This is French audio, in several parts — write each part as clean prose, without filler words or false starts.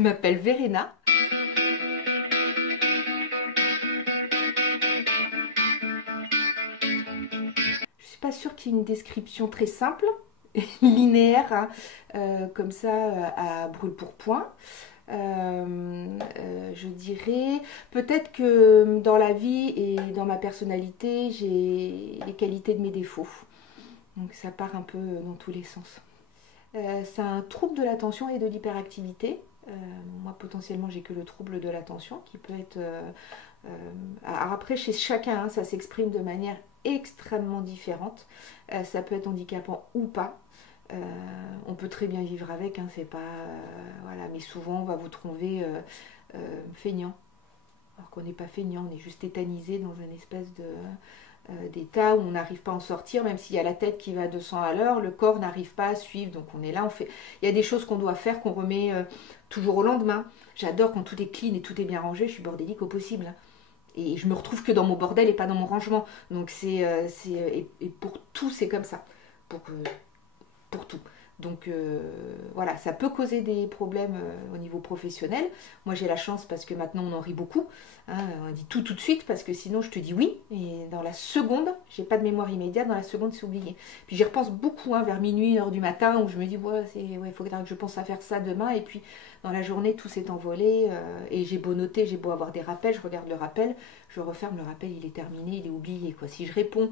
Je m'appelle Verena. Je suis pas sûre qu'il y ait une description très simple, linéaire, hein, comme ça, à brûle-pourpoint. Je dirais peut-être que dans la vie et dans ma personnalité, j'ai les qualités de mes défauts. Donc ça part un peu dans tous les sens. C'est un trouble de l'attention et de l'hyperactivité. Moi, potentiellement, j'ai que le trouble de l'attention qui peut être. Alors après, chez chacun, hein, ça s'exprime de manière extrêmement différente. Ça peut être handicapant ou pas. On peut très bien vivre avec, hein, c'est pas. Voilà, mais souvent, on va vous trouver feignant. Alors qu'on n'est pas feignant, on est juste tétanisé dans une espèce d'état où on n'arrive pas à en sortir, même s'il y a la tête qui va à 200 à l'heure, le corps n'arrive pas à suivre, donc on est là, on fait. Il y a des choses qu'on doit faire qu'on remet toujours au lendemain. J'adore quand tout est clean et tout est bien rangé, je suis bordélique au possible, hein. Et je me retrouve que dans mon bordel et pas dans mon rangement. Donc et pour tout c'est comme ça, pour tout. Donc voilà, ça peut causer des problèmes au niveau professionnel. Moi j'ai la chance parce que maintenant on en rit beaucoup, hein, on dit tout de suite parce que sinon je te dis oui et dans la seconde, j'ai pas de mémoire immédiate, dans la seconde c'est oublié. Puis j'y repense beaucoup, hein, vers minuit, 1h du matin où je me dis ouais, il faudrait que je pense à faire ça demain et puis dans la journée tout s'est envolé et j'ai beau noter, j'ai beau avoir des rappels, je regarde le rappel, je referme le rappel, il est terminé, il est oublié quoi. Si je réponds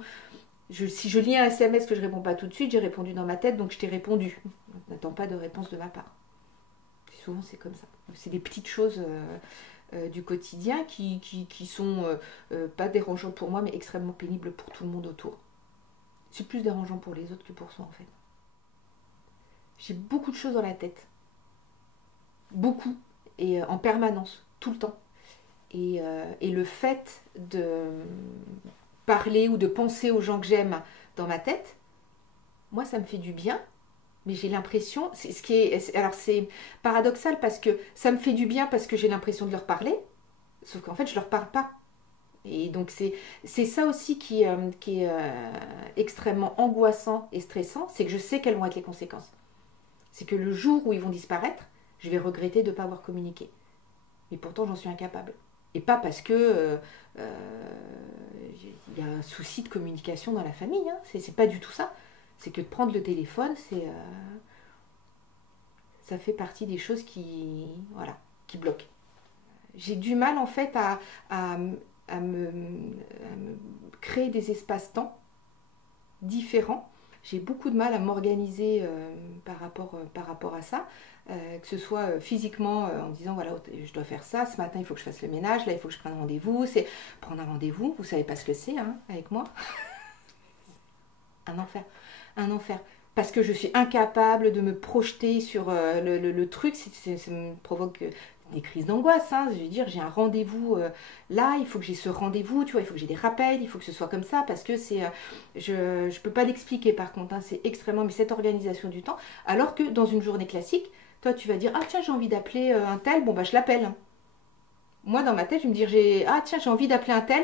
si je lis un SMS que je ne réponds pas tout de suite, j'ai répondu dans ma tête, donc je t'ai répondu. N'attends pas de réponse de ma part. Souvent, c'est comme ça. C'est des petites choses du quotidien qui sont pas dérangeantes pour moi, mais extrêmement pénibles pour tout le monde autour. C'est plus dérangeant pour les autres que pour soi, en fait. J'ai beaucoup de choses dans la tête. Beaucoup. Et en permanence, tout le temps. Et le fait de parler ou de penser aux gens que j'aime dans ma tête, moi ça me fait du bien, mais j'ai l'impression, alors c'est paradoxal parce que ça me fait du bien parce que j'ai l'impression de leur parler, sauf qu'en fait je leur parle pas. Et donc c'est ça aussi qui est extrêmement angoissant et stressant, c'est que je sais quelles vont être les conséquences. C'est que le jour où ils vont disparaître, je vais regretter de ne pas avoir communiqué. Mais pourtant j'en suis incapable. Et pas parce que y a un souci de communication dans la famille, hein. C'est pas du tout ça. C'est que de prendre le téléphone, ça fait partie des choses qui bloquent. J'ai du mal en fait à me créer des espaces-temps différents. J'ai beaucoup de mal à m'organiser par rapport à ça. Que ce soit physiquement en disant voilà je dois faire ça, ce matin il faut que je fasse le ménage, là il faut que je prenne rendez-vous, c'est prendre un rendez-vous, vous savez pas ce que c'est hein, avec moi. Un enfer, parce que je suis incapable de me projeter sur le truc, ça me provoque des crises d'angoisse, hein. Je veux dire j'ai un rendez-vous là, il faut que j'ai ce rendez-vous, tu vois, il faut que j'ai des rappels, il faut que ce soit comme ça, parce que je peux pas l'expliquer par contre, hein, c'est extrêmement, mais cette organisation du temps, alors que dans une journée classique, toi, tu vas dire, ah tiens, j'ai envie d'appeler un tel, bon bah je l'appelle. Moi, dans ma tête, je vais me dire, ah tiens, j'ai envie d'appeler un tel.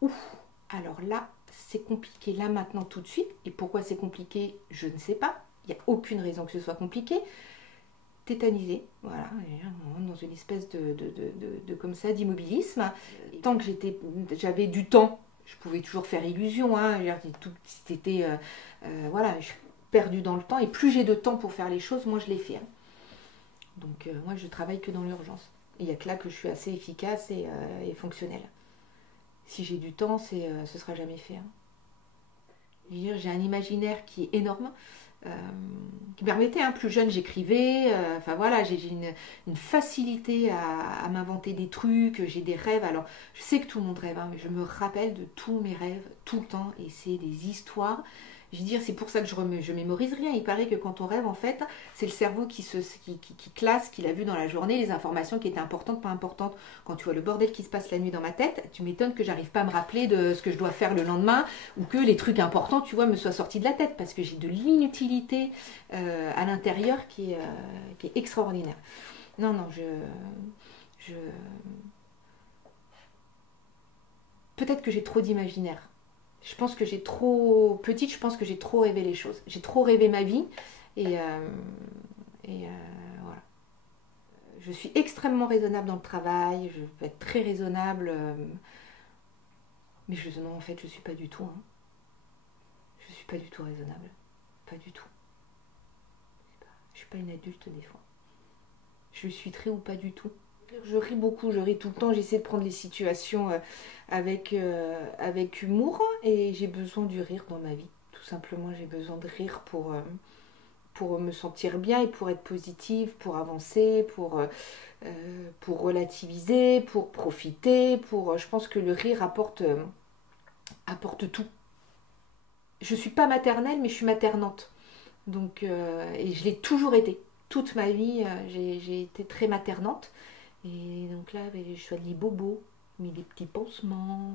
Ouf, alors là, c'est compliqué, là, maintenant, tout de suite. Et pourquoi c'est compliqué, je ne sais pas. Il n'y a aucune raison que ce soit compliqué. Tétanisé, voilà, dans une espèce de comme ça, d'immobilisme. Tant que j'avais du temps, je pouvais toujours faire illusion, hein. C'était, voilà, je suis perdue dans le temps. Et plus j'ai de temps pour faire les choses, moins je les fais, hein. Donc moi je travaille que dans l'urgence. Il n'y a que là que je suis assez efficace et fonctionnelle. Si j'ai du temps, ce sera jamais fait, hein. Je veux dire, j'ai un imaginaire qui est énorme, qui me permettait, hein, plus jeune j'écrivais, enfin voilà, j'ai une facilité à m'inventer des trucs, j'ai des rêves. Alors je sais que tout le monde rêve, hein, mais je me rappelle de tous mes rêves tout le temps et c'est des histoires. Je veux dire, c'est pour ça que je mémorise rien. Il paraît que quand on rêve, en fait, c'est le cerveau qui classe, qu'il a vu dans la journée, les informations qui étaient importantes, pas importantes. Quand tu vois le bordel qui se passe la nuit dans ma tête, tu m'étonnes que j'arrive pas à me rappeler de ce que je dois faire le lendemain ou que les trucs importants, tu vois, me soient sortis de la tête parce que j'ai de l'inutilité à l'intérieur qui est extraordinaire. Non, peut-être que j'ai trop d'imaginaire. Je pense que j'ai trop petite, je pense que j'ai trop rêvé les choses. J'ai trop rêvé ma vie et voilà. Je suis extrêmement raisonnable dans le travail, je peux être très raisonnable, mais non, en fait, je ne suis pas du tout. Hein. Je ne suis pas du tout raisonnable. Pas du tout. Je ne suis pas une adulte des fois. Je suis très ou pas du tout. Je ris beaucoup, je ris tout le temps, j'essaie de prendre les situations avec humour et j'ai besoin du rire dans ma vie. Tout simplement, j'ai besoin de rire pour me sentir bien et pour être positive, pour avancer, pour relativiser, pour profiter, je pense que le rire apporte tout. Je ne suis pas maternelle, mais je suis maternante. Donc, et je l'ai toujours été. Toute ma vie, j'ai été très maternante. Et donc là, je suis allée bobo, mis des petits pansements,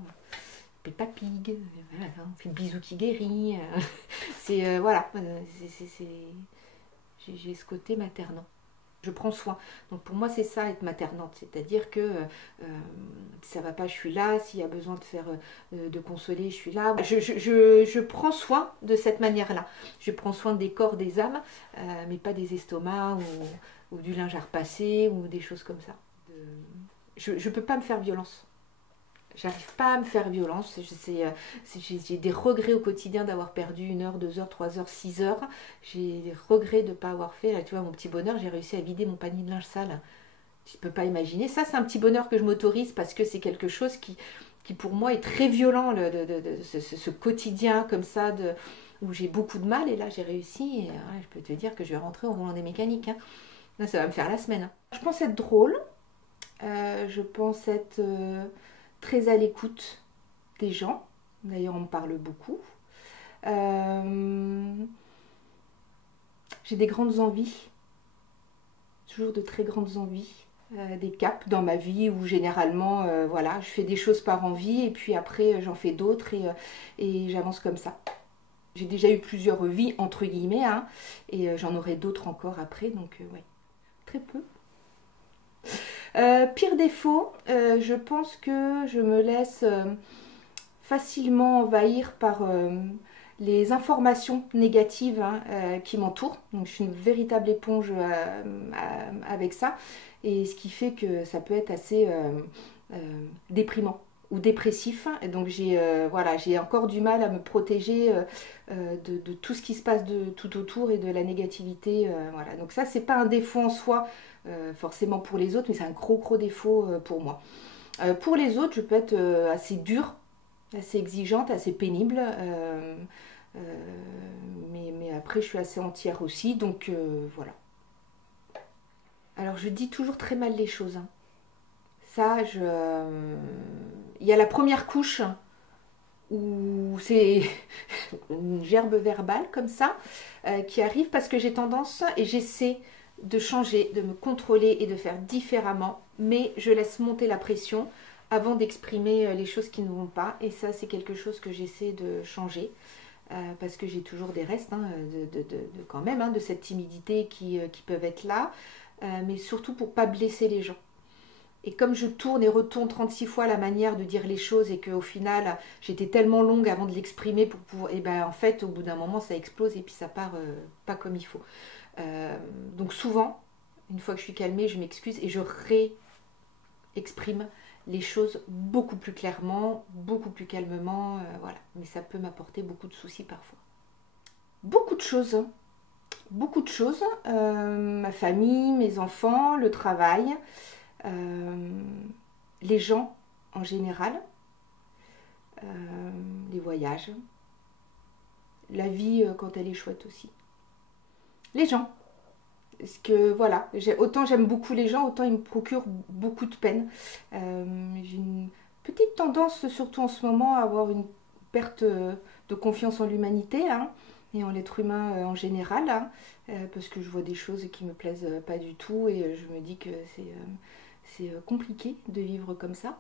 Peppa Pig, voilà, on fait le bisou qui guérit. Voilà, j'ai ce côté maternant. Je prends soin. Donc pour moi, c'est ça être maternante, c'est-à-dire que ça va pas, je suis là. S'il y a besoin de faire, de consoler, je suis là. Je prends soin de cette manière-là. Je prends soin des corps, des âmes, mais pas des estomacs ou du linge à repasser ou des choses comme ça. Je peux pas me faire violence. J'arrive pas à me faire violence. J'ai des regrets au quotidien d'avoir perdu 1 heure, 2 heures, 3 heures, 6 heures. J'ai des regrets de ne pas avoir fait. Là, tu vois, mon petit bonheur, j'ai réussi à vider mon panier de linge sale. Tu peux pas imaginer. Ça, c'est un petit bonheur que je m'autorise parce que c'est quelque chose qui pour moi est très violent. Ce quotidien comme ça où j'ai beaucoup de mal. Et là, j'ai réussi. Et, je peux te dire que je vais rentrer au roulant des mécaniques. Hein. Là, ça va me faire la semaine. Je pense être drôle. Je pense être très à l'écoute des gens. D'ailleurs, on me parle beaucoup. J'ai des grandes envies. Toujours de très grandes envies. Des caps dans ma vie où généralement, voilà, je fais des choses par envie et puis après, j'en fais d'autres et j'avance comme ça. J'ai déjà eu plusieurs vies, entre guillemets, hein, et j'en aurai d'autres encore après, donc ouais, très peu. Pire défaut, je pense que je me laisse facilement envahir par les informations négatives qui m'entourent. Donc je suis une véritable éponge avec ça. Et ce qui fait que ça peut être assez déprimant ou dépressif. Et donc j'ai encore du mal à me protéger de tout ce qui se passe tout autour et de la négativité. Voilà. Donc ça, c'est pas un défaut en soi, forcément pour les autres, mais c'est un gros défaut pour moi. Pour les autres, je peux être assez dure, assez exigeante, assez pénible. Mais après, je suis assez entière aussi, donc voilà. Alors, je dis toujours très mal les choses. Hein. Ça, il y a la première couche où c'est une gerbe verbale comme ça qui arrive parce que j'ai tendance et j'essaie de changer, de me contrôler et de faire différemment, mais je laisse monter la pression avant d'exprimer les choses qui ne vont pas, et ça c'est quelque chose que j'essaie de changer parce que j'ai toujours des restes quand même de cette timidité qui peuvent être là, mais surtout pour pas blesser les gens. Et comme je tourne et retourne 36 fois la manière de dire les choses et qu'au final j'étais tellement longue avant de l'exprimer pour pouvoir, et ben en fait au bout d'un moment ça explose et puis ça part pas comme il faut. Donc souvent, une fois que je suis calmée, je m'excuse et je réexprime les choses beaucoup plus clairement, beaucoup plus calmement, voilà. Mais ça peut m'apporter beaucoup de soucis parfois. Beaucoup de choses, ma famille, mes enfants, le travail, les gens en général, les voyages, la vie quand elle est chouette aussi. Les gens. Parce que voilà, autant j'aime beaucoup les gens, autant ils me procurent beaucoup de peine. J'ai une petite tendance, surtout en ce moment, à avoir une perte de confiance en l'humanité hein, et en l'être humain en général, hein, parce que je vois des choses qui me plaisent pas du tout et je me dis que c'est compliqué de vivre comme ça.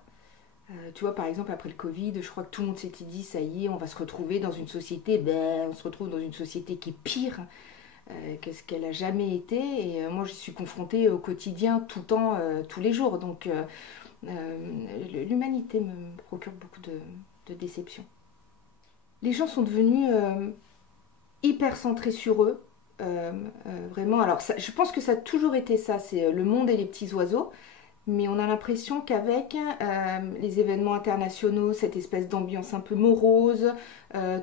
Tu vois, par exemple, après le Covid, je crois que tout le monde s'était dit, ça y est, on va se retrouver dans une société, on se retrouve dans une société qui est pire que ce qu'elle a jamais été. Et moi, je suis confrontée au quotidien, tout le temps, tous les jours. Donc, l'humanité me procure beaucoup de déception. Les gens sont devenus hyper centrés sur eux vraiment. Alors, ça, je pense que ça a toujours été ça, c'est le monde et les petits oiseaux. Mais on a l'impression qu'avec les événements internationaux, cette espèce d'ambiance un peu morose,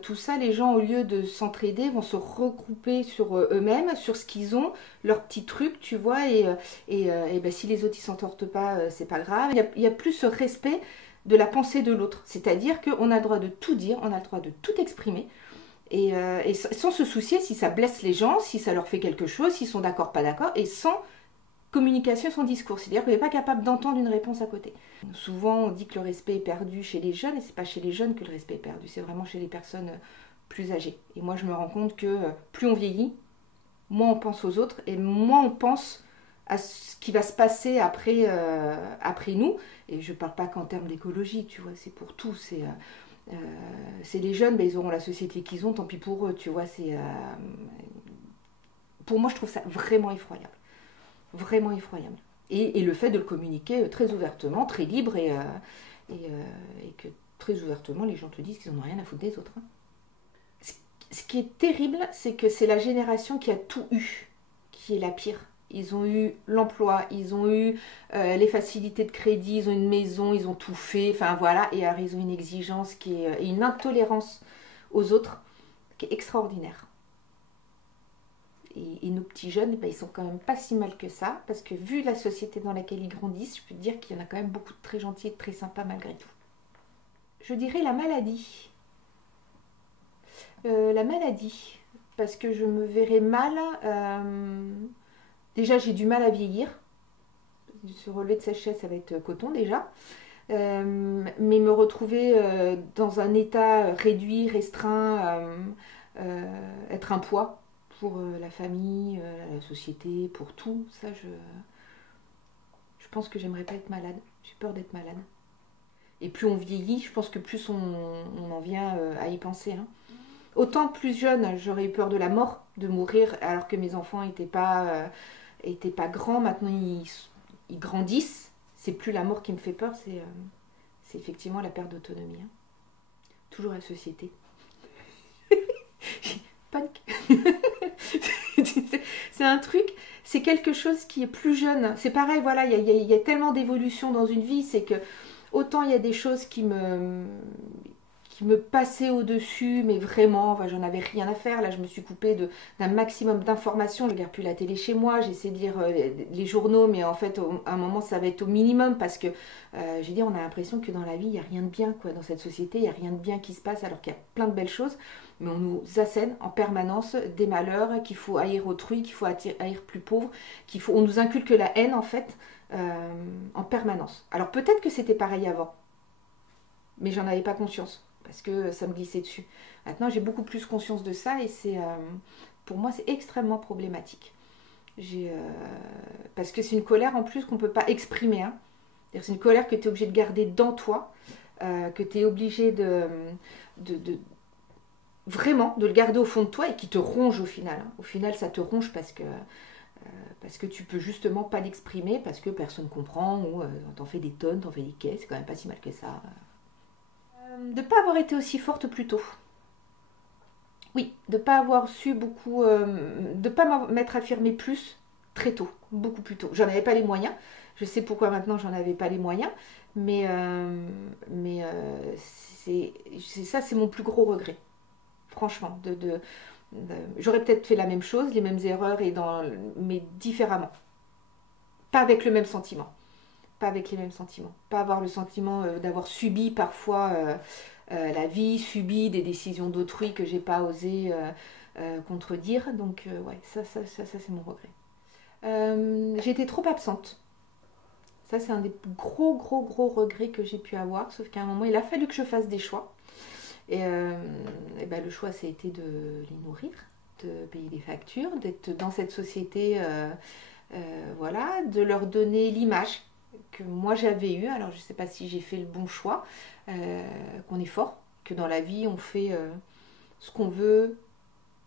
tout ça, les gens, au lieu de s'entraider, vont se regrouper sur eux-mêmes, sur ce qu'ils ont, leurs petits trucs, tu vois, et ben, si les autres, ils s'en sortent pas, c'est pas grave. Il y a plus ce respect de la pensée de l'autre. C'est-à-dire qu'on a le droit de tout dire, on a le droit de tout exprimer, et sans se soucier si ça blesse les gens, si ça leur fait quelque chose, s'ils sont d'accord, pas d'accord, et sans communication, son discours. C'est-à-dire qu'on n'est pas capable d'entendre une réponse à côté. Souvent, on dit que le respect est perdu chez les jeunes, et c'est pas chez les jeunes que le respect est perdu, c'est vraiment chez les personnes plus âgées. Et moi, je me rends compte que plus on vieillit, moins on pense aux autres, et moins on pense à ce qui va se passer après nous. Et je parle pas qu'en termes d'écologie, tu vois, c'est pour tout. C'est les jeunes, ben, ils auront la société qu'ils ont, tant pis pour eux, tu vois. Pour moi, je trouve ça vraiment effroyable. Vraiment effroyable. Et le fait de le communiquer très ouvertement, très libre, et que très ouvertement, les gens te disent qu'ils n'en ont rien à foutre des autres. Hein. Ce qui est terrible, c'est que c'est la génération qui a tout eu, qui est la pire. Ils ont eu l'emploi, ils ont eu les facilités de crédit, ils ont une maison, ils ont tout fait, enfin voilà, et alors ils ont une exigence et une intolérance aux autres qui est extraordinaire. Et nos petits jeunes, ben, ils sont quand même pas si mal que ça, parce que vu la société dans laquelle ils grandissent, je peux te dire qu'il y en a quand même beaucoup de très gentils et de très sympas malgré tout. Je dirais la maladie. La maladie, parce que je me verrais mal. Déjà, j'ai du mal à vieillir. Se relever de sa chaise, ça va être coton déjà. Mais me retrouver dans un état réduit, restreint, être un poids pour la famille, la société, pour tout, ça je pense que j'aimerais pas être malade. J'ai peur d'être malade. Et plus on vieillit, je pense que plus on en vient à y penser. Hein. Autant plus jeune, j'aurais eu peur de la mort, de mourir, alors que mes enfants n'étaient pas grands. Maintenant, ils grandissent. C'est plus la mort qui me fait peur, c'est effectivement la perte d'autonomie. Hein. Toujours la société. Punk. C'est un truc, c'est quelque chose qui est plus jeune. C'est pareil, voilà, il y a tellement d'évolution dans une vie, c'est que autant il y a des choses qui me passaient au-dessus, mais vraiment, enfin, j'en avais rien à faire. Là, je me suis coupée d'un maximum d'informations. Je ne regarde plus la télé chez moi, j'essaie de lire les journaux, mais en fait, à un moment, ça va être au minimum parce que, j'ai dit, on a l'impression que dans la vie, il n'y a rien de bien, quoi. Dans cette société, il n'y a rien de bien qui se passe, alors qu'il y a plein de belles choses. Mais on nous assène en permanence des malheurs, qu'il faut haïr autrui, qu'il faut haïr plus pauvre, on nous inculque la haine, en fait, en permanence. Alors, peut-être que c'était pareil avant, mais j'en avais pas conscience. Parce que ça me glissait dessus. Maintenant, j'ai beaucoup plus conscience de ça et pour moi, c'est extrêmement problématique. Parce que c'est une colère en plus qu'on ne peut pas exprimer. Hein. C'est une colère que tu es obligé de garder dans toi, que tu es obligé vraiment de le garder au fond de toi et qui te ronge au final. Hein. Au final, ça te ronge parce que tu peux justement pas l'exprimer, parce que personne comprend, ou t'en fais des tonnes, t'en fais des caisses, c'est quand même pas si mal que ça. De ne pas avoir été aussi forte plus tôt. Oui, de ne pas avoir su beaucoup, de ne pas m'être affirmée plus très tôt, beaucoup plus tôt. J'en avais pas les moyens. Je sais pourquoi maintenant j'en avais pas les moyens, mais ça, c'est mon plus gros regret. Franchement, j'aurais peut-être fait la même chose, les mêmes erreurs, mais différemment. Pas avec le même sentiment. Pas avec les mêmes sentiments. Pas avoir le sentiment d'avoir subi parfois la vie, subi des décisions d'autrui que j'ai pas osé contredire. Donc ouais, ça c'est mon regret. J'ai été trop absente. Ça c'est un des gros regrets que j'ai pu avoir. Sauf qu'à un moment, il a fallu que je fasse des choix. Et ben, le choix, ça a été de les nourrir, de payer des factures, d'être dans cette société, voilà, de leur donner l'image que moi j'avais eu. Alors je ne sais pas si j'ai fait le bon choix, qu'on est fort, que dans la vie on fait ce qu'on veut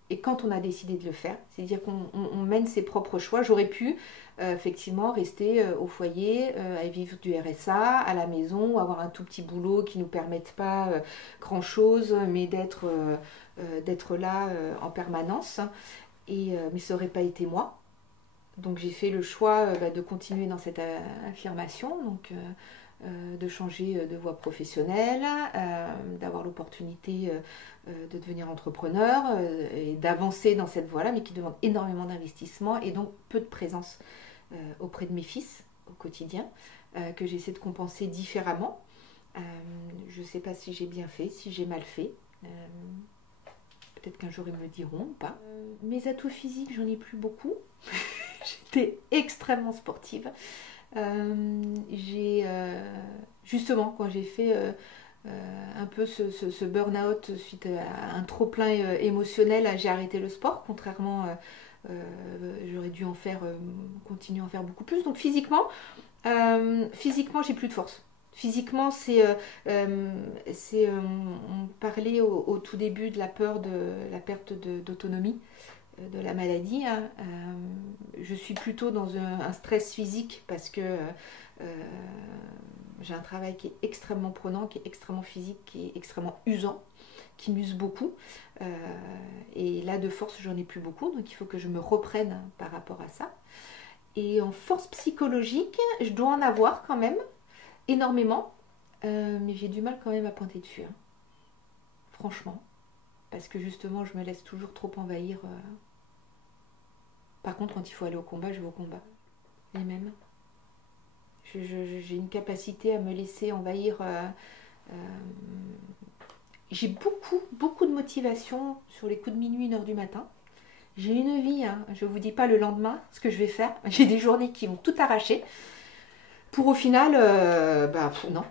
et quand on a décidé de le faire, c'est-à-dire qu'on mène ses propres choix. J'aurais pu effectivement rester au foyer, à vivre du RSA à la maison, ou avoir un tout petit boulot qui ne nous permette pas grand chose, mais d'être là en permanence. Mais ça n'aurait pas été moi. Donc j'ai fait le choix de continuer dans cette affirmation, donc de changer de voie professionnelle, d'avoir l'opportunité de devenir entrepreneur et d'avancer dans cette voie-là, mais qui demande énormément d'investissement et donc peu de présence auprès de mes fils au quotidien, que j'essaie de compenser différemment. Je ne sais pas si j'ai bien fait, si j'ai mal fait. Peut-être qu'un jour ils me le diront ou pas. Mes atouts physiques, j'en ai plus beaucoup. J'étais extrêmement sportive. Justement, quand j'ai fait un peu ce burn-out suite à un trop-plein émotionnel, j'ai arrêté le sport, contrairement, j'aurais dû continuer à en faire beaucoup plus. Donc physiquement, j'ai plus de force. Physiquement, on parlait au tout début de la peur de la perte d'autonomie de la maladie. Je suis plutôt dans un stress physique parce que j'ai un travail qui est extrêmement prenant, qui est extrêmement physique, qui est extrêmement usant, qui m'use beaucoup. Et là, de force, j'en ai plus beaucoup, donc il faut que je me reprenne par rapport à ça. Et en force psychologique, je dois en avoir quand même énormément, mais j'ai du mal quand même à pointer dessus, hein. Franchement, parce que justement je me laisse toujours trop envahir. Par contre, quand il faut aller au combat, je vais au combat. Et même, j'ai une capacité à me laisser envahir. J'ai beaucoup de motivation sur les coups de minuit, 1h du matin. J'ai une vie, hein. Je ne vous dis pas le lendemain ce que je vais faire. J'ai des journées qui vont tout arracher. Pour au final, non.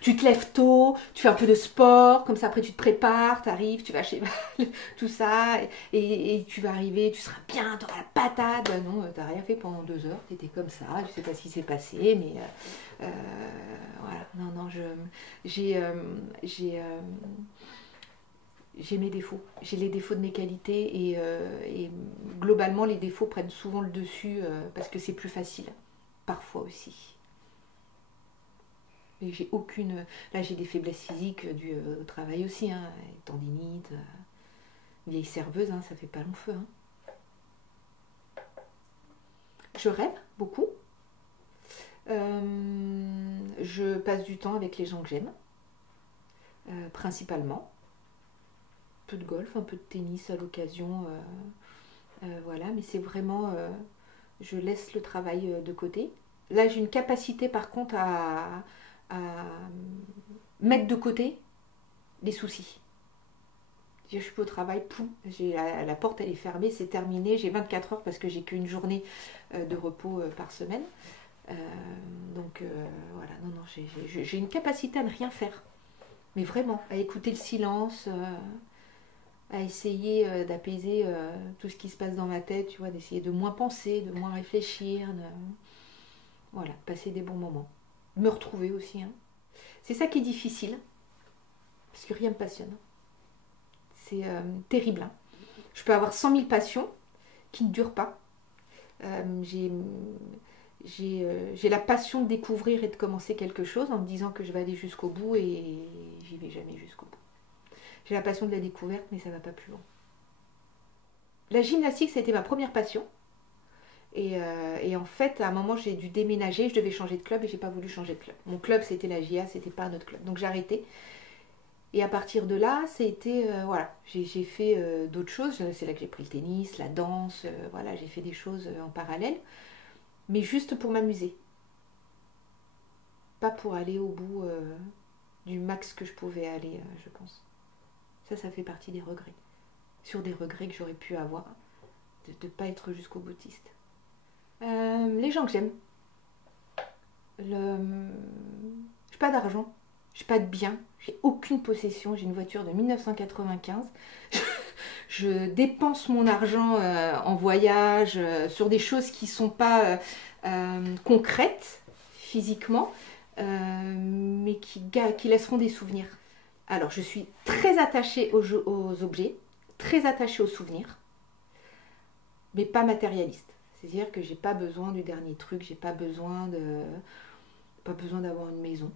Tu te lèves tôt, tu fais un peu de sport, comme ça après tu te prépares, tu arrives, tu vas chez tout ça, et tu vas arriver, tu seras bien, tu auras la patate. Non, tu n'as rien fait pendant 2 heures, tu étais comme ça, je ne sais pas ce qui s'est passé, mais voilà, non, j'ai mes défauts, j'ai les défauts de mes qualités et globalement les défauts prennent souvent le dessus parce que c'est plus facile, parfois aussi. Et j'ai aucune... Là j'ai des faiblesses physiques dues au travail aussi, hein, tendinite, vieille serveuse, hein, ça fait pas long feu. Hein. Je rêve beaucoup. Je passe du temps avec les gens que j'aime, principalement. Un peu de golf, un peu de tennis à l'occasion, voilà, mais c'est vraiment, je laisse le travail de côté. Là, j'ai une capacité par contre à mettre de côté les soucis. Je suis au travail, poum, la porte elle est fermée, c'est terminé, j'ai 24 heures parce que j'ai qu'une journée de repos par semaine. Donc voilà, non, j'ai une capacité à ne rien faire, mais vraiment, à écouter le silence, à essayer d'apaiser tout ce qui se passe dans ma tête, tu vois, d'essayer de moins penser, de moins réfléchir, voilà, passer des bons moments. Me retrouver aussi, hein. C'est ça qui est difficile, parce que rien ne me passionne. C'est terrible, hein. Je peux avoir 100 000 passions qui ne durent pas. J'ai la passion de découvrir et de commencer quelque chose en me disant que je vais aller jusqu'au bout et j'y vais jamais jusqu'au bout. J'ai la passion de la découverte, mais ça ne va pas plus loin. La gymnastique, ça a été ma première passion. Et en fait, à un moment, j'ai dû déménager, je devais changer de club et j'ai pas voulu changer de club. Mon club, c'était la JA, c'était pas un autre club. Donc j'ai arrêté. Et à partir de là, c'était, voilà, j'ai fait d'autres choses. C'est là que j'ai pris le tennis, la danse, voilà, j'ai fait des choses en parallèle. Mais juste pour m'amuser. Pas pour aller au bout du max que je pouvais aller, je pense. Ça fait partie des regrets. Sur des regrets que j'aurais pu avoir, de ne pas être jusqu'au boutiste. Les gens que j'aime. J'ai pas d'argent, j'ai pas de biens, j'ai aucune possession, j'ai une voiture de 1995. Je dépense mon argent en voyage, sur des choses qui sont pas concrètes physiquement, mais qui laisseront des souvenirs. Alors, je suis très attachée aux objets, très attachée aux souvenirs, mais pas matérialiste. C'est-à-dire que j'ai pas besoin du dernier truc, j'ai pas besoin d'avoir une maison.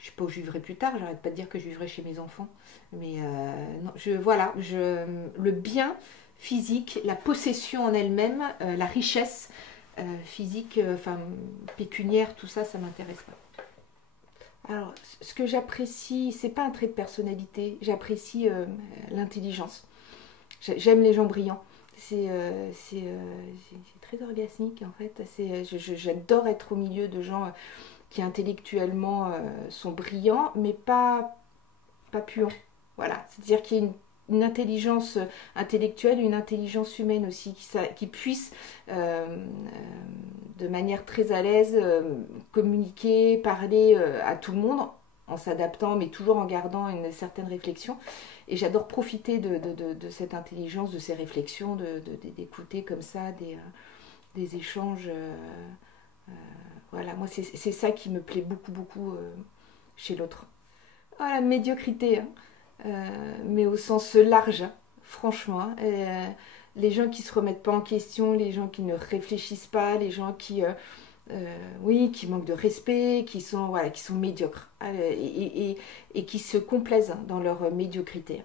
je sais pas où je vivrai plus tard, j'arrête pas de dire que je vivrai chez mes enfants. Mais non, le bien physique, la possession en elle-même, la richesse physique, enfin pécuniaire, tout ça, ça m'intéresse pas. Alors, ce que j'apprécie, c'est pas un trait de personnalité, j'apprécie l'intelligence. J'aime les gens brillants. C'est très orgasmique en fait. J'adore être au milieu de gens qui intellectuellement sont brillants, mais pas puants. Voilà, c'est-à-dire qu'il y a une intelligence intellectuelle, une intelligence humaine aussi, qui puisse de manière très à l'aise communiquer, parler à tout le monde en s'adaptant, mais toujours en gardant une certaine réflexion. Et j'adore profiter de cette intelligence, de ces réflexions, d'écouter comme ça des échanges. Voilà, moi c'est ça qui me plaît beaucoup, beaucoup chez l'autre. Oh, la médiocrité, hein. Mais au sens large, hein, franchement. Hein. Les gens qui se remettent pas en question, les gens qui ne réfléchissent pas, les gens oui, qui manquent de respect, voilà, qui sont médiocres et qui se complaisent dans leur médiocrité.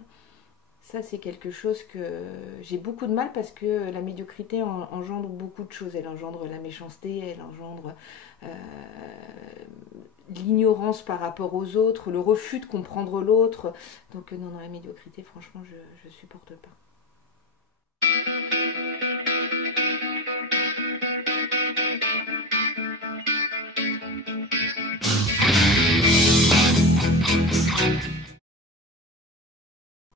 Ça, c'est quelque chose que j'ai beaucoup de mal parce que la médiocrité engendre beaucoup de choses. Elle engendre la méchanceté, elle engendre euh, l'ignorance par rapport aux autres, le refus de comprendre l'autre. Donc non, la médiocrité, franchement, je supporte pas.